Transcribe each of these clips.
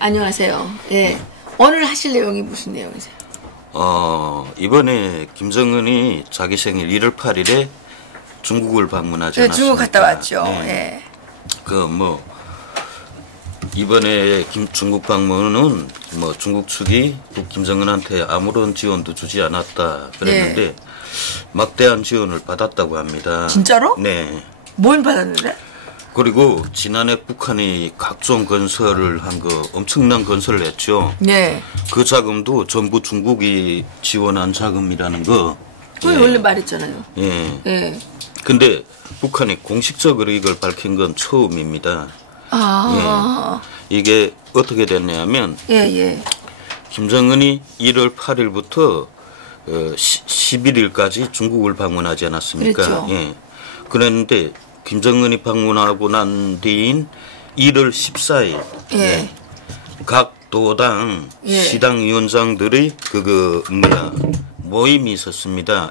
안녕하세요. 예. 오늘 하실 내용이 무슨 내용이세요? 이번에 김정은이 자기 생일 1월 8일에 중국을 방문하지 않았습니까? 중국 갔다 왔죠. 네. 이번에 중국 방문은 중국 측이 김정은한테 아무런 지원도 주지 않았다 그랬는데 막대한 지원을 받았다고 합니다. 진짜로? 네. 뭘 받았는데? 그리고 지난해 북한이 각종 건설을 한 거 엄청난 건설을 했죠. 네. 그 자금도 전부 중국이 지원한 자금이라는 거. 그걸 원래 말했잖아요. 예. 예. 근데 북한이 공식적으로 이걸 밝힌 건 처음입니다. 예. 이게 어떻게 됐냐면 김정은이 1월 8일부터 11일까지 중국을 방문하지 않았습니까? 그렇죠. 예. 그랬는데 김정은이 방문하고 난 뒤인 1월 14일 각 도당 시당 위원장들의 모임이 있었습니다.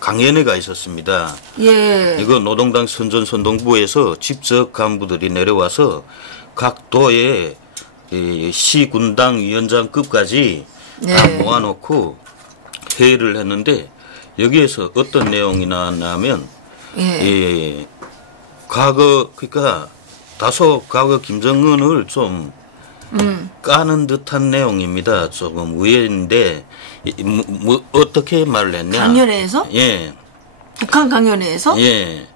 강연회가 있었습니다. 이거 노동당 선전선동부에서 직접 간부들이 내려와서 각 도의 시군당 위원장급까지 다 모아놓고 회의를 했는데 여기에서 어떤 내용이 나왔냐면 그러니까 다소 과거 김정은을 좀 까는 듯한 내용입니다. 조금 의외인데 어떻게 말을 했냐? 강연회에서? 예. 북한 강연회에서? 예.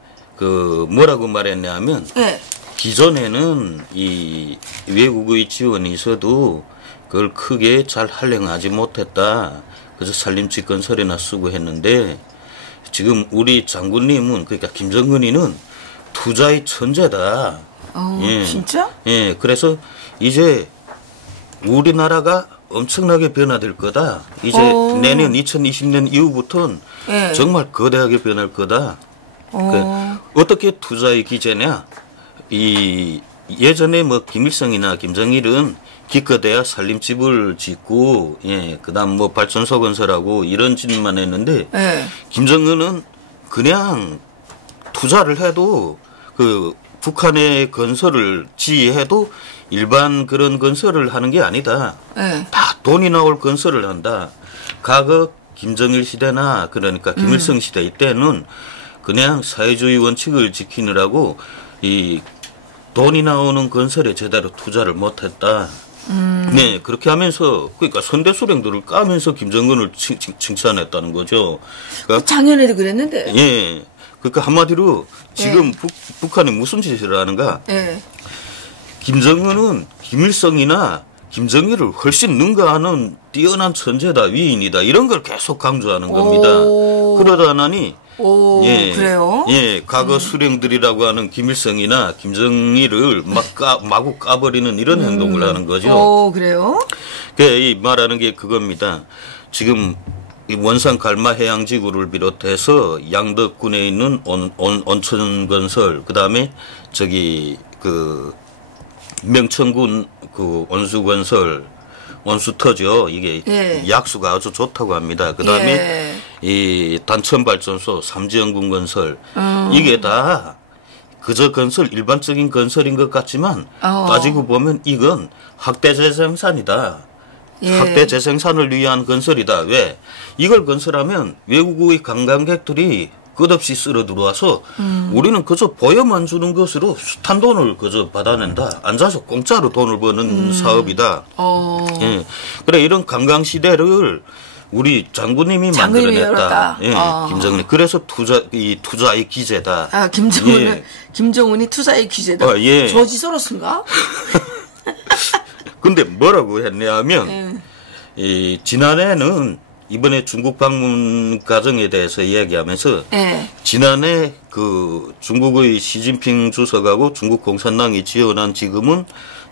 뭐라고 말했냐면 기존에는 이 외국의 지원이 있어도 그걸 크게 잘 활용하지 못했다. 그래서 산림지 건설이나 쓰고 했는데 지금 우리 장군님은 그러니까 김정은이는 투자의 천재다. 진짜? 예, 그래서 이제 우리나라가 엄청나게 변화될 거다. 이제 내년 2020년 이후부터는 정말 거대하게 변할 거다. 어떻게 투자의 기제냐? 예전에 김일성이나 김정일은 기껏해야 산림집을 짓고, 그다음 발전소 건설하고 이런 짓만 했는데, 김정은은 그냥 투자를 해도 북한의 건설을 지휘해도 일반 그런 건설을 하는 게 아니다. 다 돈이 나올 건설을 한다. 과거 김정일 시대나 그러니까 김일성 시대 이때는 그냥 사회주의 원칙을 지키느라고 이 돈이 나오는 건설에 제대로 투자를 못했다. 네, 그렇게 하면서 그러니까 선대수령들을 까면서 김정은을 칭찬했다는 거죠. 그러니까 작년에도 그랬는데. 예. 그러니까 한마디로 지금 북한이 무슨 짓을 하는가? 김정은은 김일성이나 김정일을 훨씬 능가하는 뛰어난 천재다, 위인이다 이런 걸 계속 강조하는 겁니다. 그러다 나니 그래요? 과거 수령들이라고 하는 김일성이나 김정일을 마구 까버리는 이런 행동을 하는 거죠. 그래요? 이 말하는 게 그겁니다. 지금 이 원산 갈마 해양지구를 비롯해서 양덕군에 있는 온천건설, 그 다음에 명천군 온수건설, 온수터죠. 이게 약수가 아주 좋다고 합니다. 그 다음에 이 단천발전소, 삼지연군 건설, 이게 다 그저 건설, 일반적인 건설인 것 같지만 따지고 보면 이건 학대 재생산이다. 학대 재생산을 위한 건설이다. 왜? 이걸 건설하면 외국의 관광객들이 끝없이 쓸어 들어와서 우리는 그저 보여만 주는 것으로 숱한 돈을 그저 받아낸다. 앉아서 공짜로 돈을 버는 사업이다. 그래 이런 관광 시대를 우리 장군님이 만들어냈다. 김정은이. 그래서 투자의 기재다. 김정은이 투자의 기재다. 조지 소로스인가? 근데 뭐라고 했냐면 지난해는 이번에 중국 방문 과정에 대해서 이야기하면서 지난해 중국의 시진핑 주석하고 중국 공산당이 지원한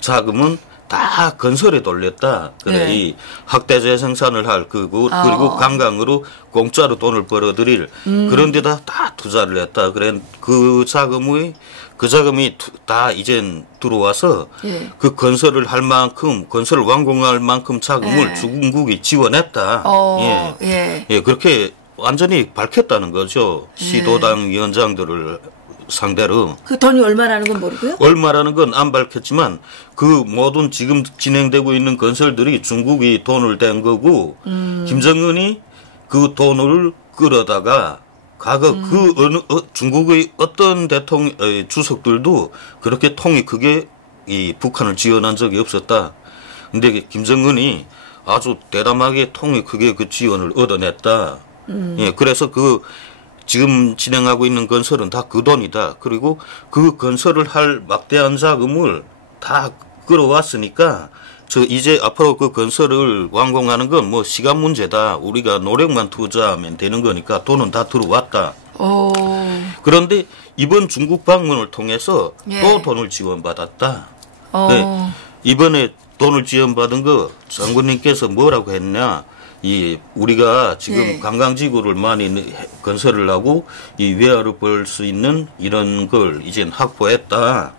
자금은 다 건설에 돌렸다. 그래, 네. 이 학대제 생산을 할 그리고 관광으로 공짜로 돈을 벌어들일 그런 데다 다 투자를 했다. 그래, 그 자금이 다 이젠 들어와서 예. 그 건설을 할 만큼, 건설을 완공할 만큼 자금을 예. 중국이 지원했다. 예. 예. 예, 그렇게 완전히 밝혔다는 거죠. 시도당 위원장들을 상대로. 그 돈이 얼마라는 건 모르고요? 얼마라는 건 안 밝혔지만 그 모든 지금 진행되고 있는 건설들이 중국이 돈을 댄 거고 김정은이 그 돈을 끌어다가 중국의 어떤 주석들도 그렇게 통이 크게 이 북한을 지원한 적이 없었다. 근데 김정은이 아주 대담하게 통이 크게 그 지원을 얻어냈다. 예, 그래서 지금 진행하고 있는 건설은 다 그 돈이다. 그리고 그 건설을 할 막대한 자금을 다 끌어왔으니까 이제 앞으로 그 건설을 완공하는 건 뭐 시간 문제다. 우리가 노력만 투자하면 되는 거니까 돈은 다 들어왔다. 그런데 이번 중국 방문을 통해서 또 돈을 지원받았다. 네, 이번에 돈을 지원받은 거 장군님께서 뭐라고 했냐. 우리가 지금 관광지구를 많이 건설을 하고 이 외화를 벌 수 있는 이런 걸 이젠 확보했다.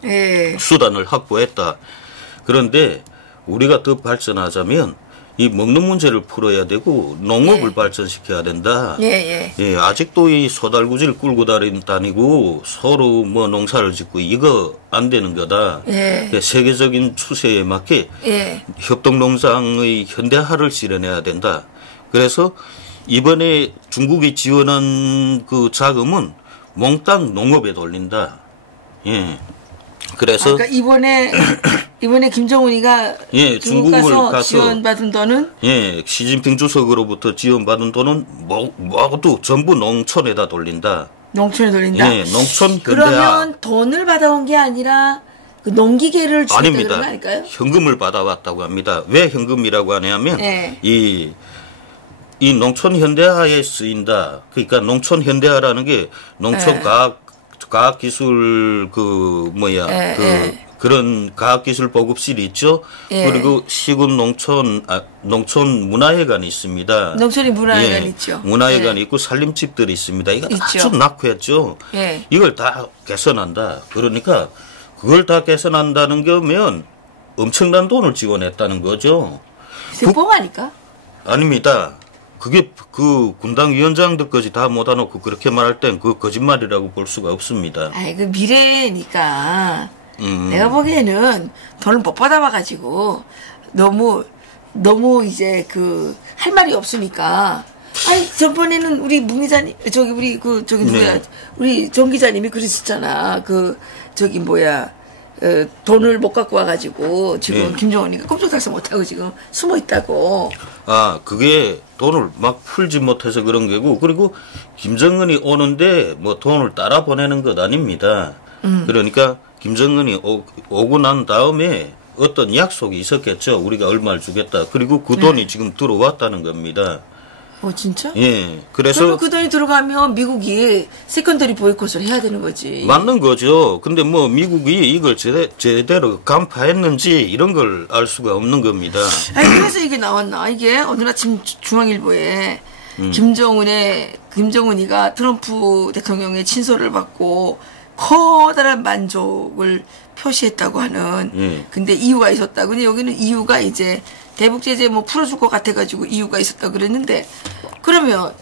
수단을 확보했다. 그런데 우리가 더 발전하자면 이 먹는 문제를 풀어야 되고 농업을 발전시켜야 된다. 예, 아직도 이 소달구지를 끌고 다니고 서로 뭐 농사를 짓고 이거 안 되는 거다. 세계적인 추세에 맞게 협동농장의 현대화를 실현해야 된다. 그래서 이번에 중국이 지원한 그 자금은 몽땅 농업에 돌린다. 예. 그래서 그러니까 이번에 김정은이가 중국 가서 지원받은 돈은 시진핑 주석으로부터 지원받은 돈은 모두 전부 농촌에다 돌린다. 농촌에 돌린다. 예, 농촌 현대화. 그러면 돈을 받아온 게 아니라 그 농기계를 주겠다 그런 거 아닐까요? 현금을 받아왔다고 합니다. 왜 현금이라고 하냐면 이 농촌 현대화에 쓰인다. 그러니까 농촌 현대화라는 게 농촌 과학기술 그런 과학기술 보급실이 있죠. 그리고 시군 농촌 문화회관이 있습니다. 농촌이 문화회관 있죠. 문화회관이 있고 살림집들이 있습니다. 이거 아주 낙후했죠. 이걸 다 개선한다. 그러니까 그걸 다 개선한다는 거면 엄청난 돈을 지원했다는 거죠. 뻥아니까? 아닙니다. 그게 그 군당 위원장들까지 다 모아놓고 그렇게 말할 땐 그 거짓말이라고 볼 수가 없습니다. 그 미래니까 내가 보기에는 돈을 못 받아와가지고 너무 이제 할 말이 없으니까. 저번에는 우리 문 기자님 누구야? 우리 정 기자님이 그랬었잖아. 돈을 못 갖고 와가지고 지금 김정은이가 꼼짝달싹 못하고 지금 숨어 있다고. 그게 돈을 막 풀지 못해서 그런 거고, 그리고 김정은이 오는데 뭐 돈을 따라 보내는 것 아닙니다. 그러니까 김정은이 오고 난 다음에 어떤 약속이 있었겠죠. 우리가 얼마를 주겠다. 그리고 그 돈이 지금 들어왔다는 겁니다. 진짜? 예. 그래서. 그러면 그 돈이 들어가면 미국이 세컨더리 보이콧을 해야 되는 거지. 맞는 거죠. 근데 뭐 미국이 이걸 제대로 간파했는지 이런 걸 알 수가 없는 겁니다. 그래서 이게 나왔나? 이게 오늘 아침 중앙일보에 김정은이가 트럼프 대통령의 친서를 받고 커다란 만족을 표시했다고 하는. 근데 이유가 있었다. 근데 여기는 이유가 이제 대북 제재 풀어줄 것 같아가지고 이유가 있었다 그랬는데, 그러면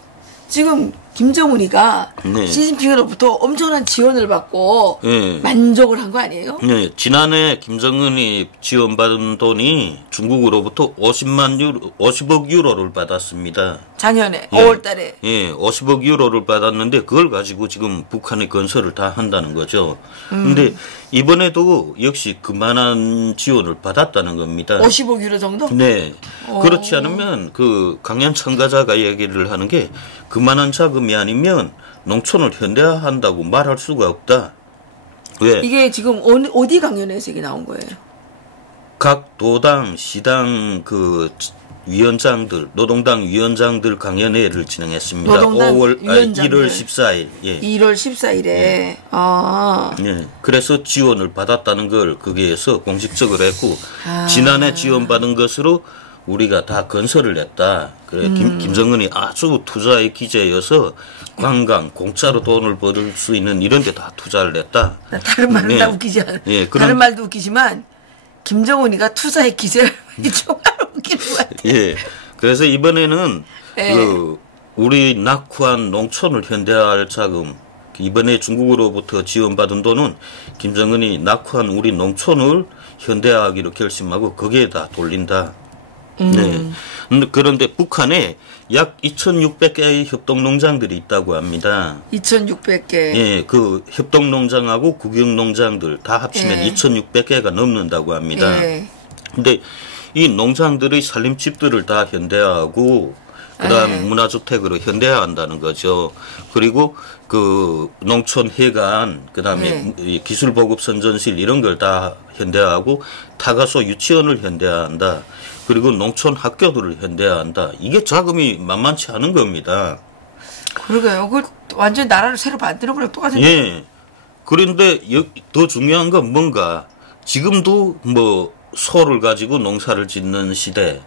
지금 김정은이가 시진핑으로부터 엄청난 지원을 받고 만족을 한 거 아니에요? 지난해 김정은이 지원받은 돈이 중국으로부터 50억 유로를 받았습니다. 작년에 5월 달에. 50억 유로를 받았는데 그걸 가지고 지금 북한의 건설을 다 한다는 거죠. 근데 이번에도 역시 그만한 지원을 받았다는 겁니다. 50억 유로 정도? 네. 그렇지 않으면 그 강연 참가자가 얘기를 하는 게 그만한 자금이 아니면 농촌을 현대화한다고 말할 수가 없다. 왜? 이게 지금 어디 강연에서 이게 나온 거예요? 각 도당, 시당 위원장들, 노동당 위원장들 강연회를 진행했습니다. 노동당 1월 14일. 예. 1월 14일에. 예. 예. 그래서 지원을 받았다는 걸 거기에서 공식적으로 했고 지난해 지원받은 것으로 우리가 다 건설을 했다. 그래 김정은이 아주 투자의 기재여서 관광, 공짜로 돈을 벌을 수 있는 이런 데 다 투자를 했다. 다른 말은 다 웃기지 않아요. 예, 다른 말도 웃기지만 김정은이가 투자의 기재를 정말 웃기는 것 같아요. 예. 그래서 이번에는 예. 우리 낙후한 농촌을 현대화할 자금, 이번에 중국으로부터 지원받은 돈은 김정은이 낙후한 우리 농촌을 현대화하기로 결심하고 거기에다 돌린다. 네. 그런데 북한에 약 2,600개의 협동농장들이 있다고 합니다. 2,600개. 예, 그 협동농장하고 국영농장들 다 합치면 예. 2,600개가 넘는다고 합니다. 예. 근데 이 농장들의 살림집들을 다 현대화하고 그다음 문화주택으로 현대화한다는 거죠. 그리고 그 농촌 해관, 그다음에 기술보급선전실 이런 걸 다 현대화하고 타가소 유치원을 현대화한다. 그리고 농촌 학교들을 현대화한다. 이게 자금이 만만치 않은 겁니다. 그러게요. 그걸 완전히 나라를 새로 만드는 거랑 똑같은. 예. 그런데 더 중요한 건 뭔가 지금도 뭐 소를 가지고 농사를 짓는 시대.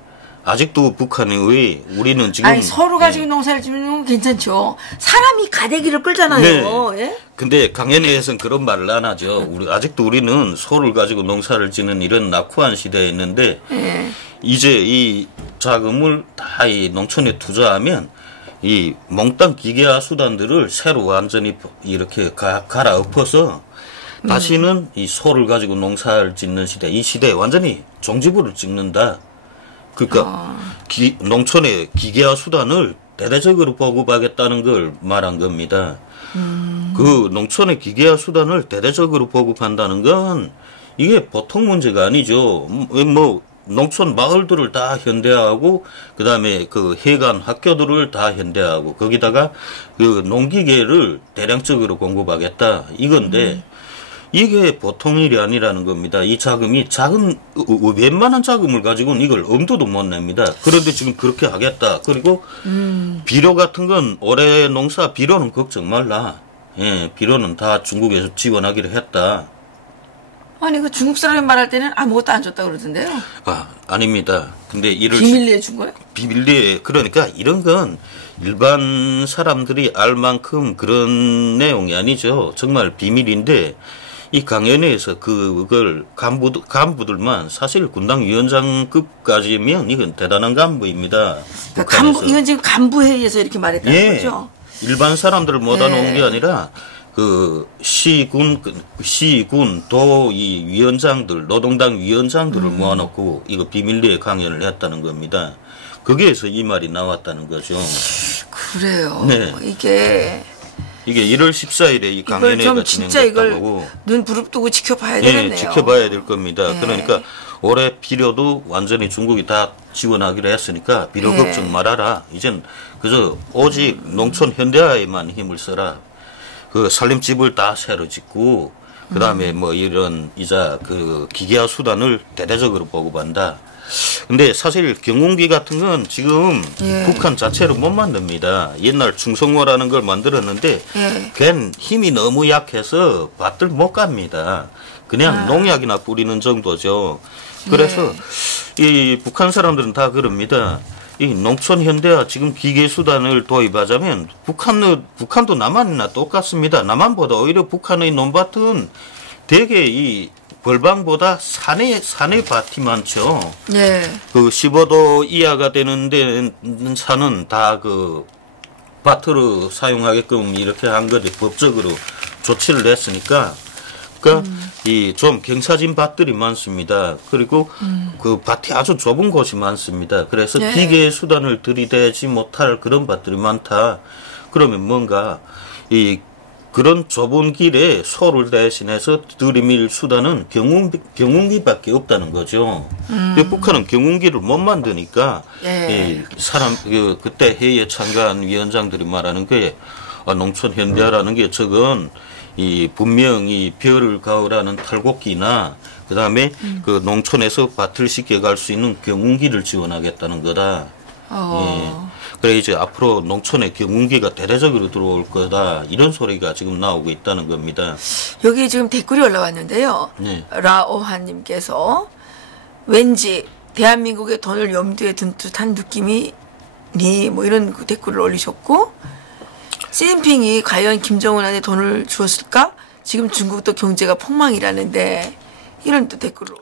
아직도 북한에 의해 우리는 지금. 아니, 서로 가지고 농사를 짓는 건 괜찮죠. 사람이 가대기를 끌잖아요. 네. 예? 근데 강연회에서는 그런 말을 안 하죠. 아직도 우리는 소를 가지고 농사를 짓는 이런 낙후한 시대에 있는데, 예. 이제 이 자금을 다 이 농촌에 투자하면 이 몽땅 기계화 수단들을 새로 완전히 이렇게 갈아엎어서 다시는 이 소를 가지고 농사를 짓는 시대, 이 시대에 완전히 종지부를 찍는다. 그러니까 농촌의 기계화 수단을 대대적으로 보급하겠다는 걸 말한 겁니다. 그 농촌의 기계화 수단을 대대적으로 보급한다는 건 이게 보통 문제가 아니죠. 뭐 농촌 마을들을 다 현대화하고 그다음에 그 해관 학교들을 다 현대화하고 거기다가 그 농기계를 대량적으로 공급하겠다 이건데 이게 보통 일이 아니라는 겁니다. 이 자금이 웬만한 자금을 가지고는 이걸 엄두도 못 냅니다. 그런데 지금 그렇게 하겠다. 그리고 비료 같은 건 올해 농사 비료는 걱정 말라. 예, 비료는 다 중국에서 지원하기로 했다. 아니, 그 중국 사람이 말할 때는 아무것도 안 줬다 그러던데요. 아닙니다. 근데 이를 비밀리에 준 거예요? 비밀리에. 그러니까 이런 건 일반 사람들이 알 만큼 그런 내용이 아니죠. 정말 비밀인데 이 강연회에서 그걸 간부들만 사실 군당위원장급까지면 이건 대단한 간부입니다. 그러니까 이건 지금 간부회의에서 이렇게 말했다는 거죠? 일반 사람들을 모아놓은 게 아니라 그 시군 도 이 위원장들, 노동당 위원장들을 모아놓고 이거 비밀리에 강연을 했다는 겁니다. 거기에서 이 말이 나왔다는 거죠. 그래요. 네. 이게 1월 14일에 이 강연회가 진행됐다고 보고 눈 부릅뜨고 지켜봐야 되겠네요. 네, 지켜봐야 될 겁니다. 그러니까 올해 비료도 완전히 중국이 다 지원하기로 했으니까 비료 걱정 말아라. 이젠 그저 오직 농촌 현대화에만 힘을 써라. 그 살림집을 다 새로 짓고 그다음에 뭐 이런 그 기계화 수단을 대대적으로 보급한다. 근데 사실 경운기 같은 건 지금 북한 자체로 못 만듭니다. 옛날 충성호라는 걸 만들었는데 걔는 힘이 너무 약해서 밭들 못 갑니다. 그냥 농약이나 뿌리는 정도죠. 그래서 이 북한 사람들은 다 그럽니다. 이 농촌 현대화 지금 기계 수단을 도입하자면 북한도 남한이나 똑같습니다. 남한보다 오히려 북한의 논밭은 대개 이 벌방보다 산에 밭이 많죠. 예. 그 15도 이하가 되는 데는 산은 다 그 밭으로 사용하게끔 이렇게 한 거지 법적으로 조치를 했으니까. 그러니까 이 좀 경사진 밭들이 많습니다. 그리고 그 밭이 아주 좁은 곳이 많습니다. 그래서 기계 수단을 들이대지 못할 그런 밭들이 많다. 그러면 뭔가 그런 좁은 길에 소를 대신해서 들이밀 수단은 경운기밖에 없다는 거죠. 북한은 경운기를 못 만드니까 그때 회의에 참가한 위원장들이 말하는 게 농촌 현대화라는 게 저건 이 분명히 별을 가으라는 탈곡기나 그다음에 그 농촌에서 밭을 씻겨갈 수 있는 경운기를 지원하겠다는 거다. 예. 그래 이제 앞으로 농촌에 경운기가 대대적으로 들어올 거다 이런 소리가 지금 나오고 있다는 겁니다. 여기 지금 댓글이 올라왔는데요. 네. 라오하님께서 왠지 대한민국의 돈을 염두에 둔 듯한 느낌이 뭐 이런 그 댓글을 올리셨고 시진핑이 과연 김정은한테 돈을 주었을까? 지금 중국도 경제가 폭망이라는데 이런 또 댓글을